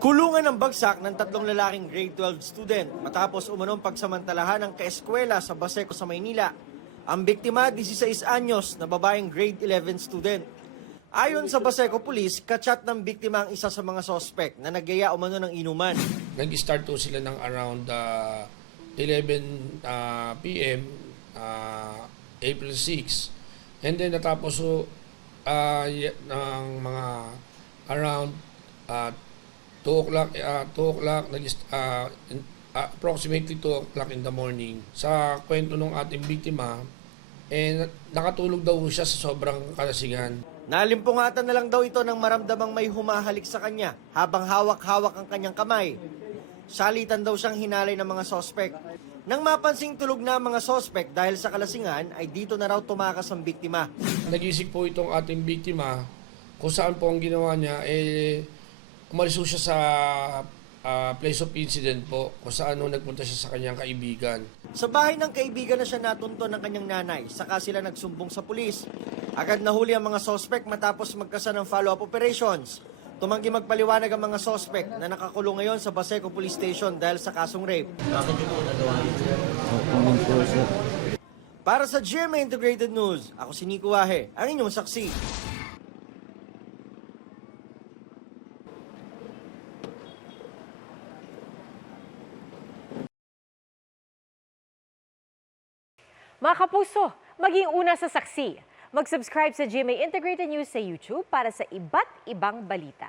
Kulungan ng bagsak ng tatlong lalaking grade 12 student matapos umunong pagsamantalahan ng kaeskwela sa Baseco sa Maynila. Ang biktima, 16 anyos na babaeng grade 11 student. Ayon sa Baseco Police, kachat ng biktima ang isa sa mga sospek na nagyaya umano ng inuman. Nag-start to sila ng around 11 p.m. April 6. And then natapos ng mga around 2 o'clock, approximately 2 o'clock in the morning. Sa kwento ng ating biktima, nakatulog daw siya sa sobrang kalasingan. Nalimpungatan na lang daw ito nang maramdamang may humahalik sa kanya habang hawak-hawak ang kanyang kamay. Salitan daw siyang hinalay ng mga sospek. Nang mapansing tulog na ang mga sospek dahil sa kalasingan, ay dito na raw tumakas ang biktima. Nag-isip po itong ating biktima kung saan po ang ginawa niya, umalis po siya sa place of incident po, kung saan nagpunta siya sa kanyang kaibigan. Sa bahay ng kaibigan na siya natunto ng kanyang nanay, saka sila nagsumbong sa pulis. Agad nahuli ang mga sospek matapos magkasa ng follow-up operations. Tumanggi magpaliwanag ang mga sospek na nakakulong ngayon sa Baseco Police Station dahil sa kasong rape. Para sa GMA Integrated News, ako si Nico Wahe, ang inyong saksi. Mga kapuso, maging una sa saksi. Mag-subscribe sa GMA Integrated News sa YouTube para sa iba't ibang balita.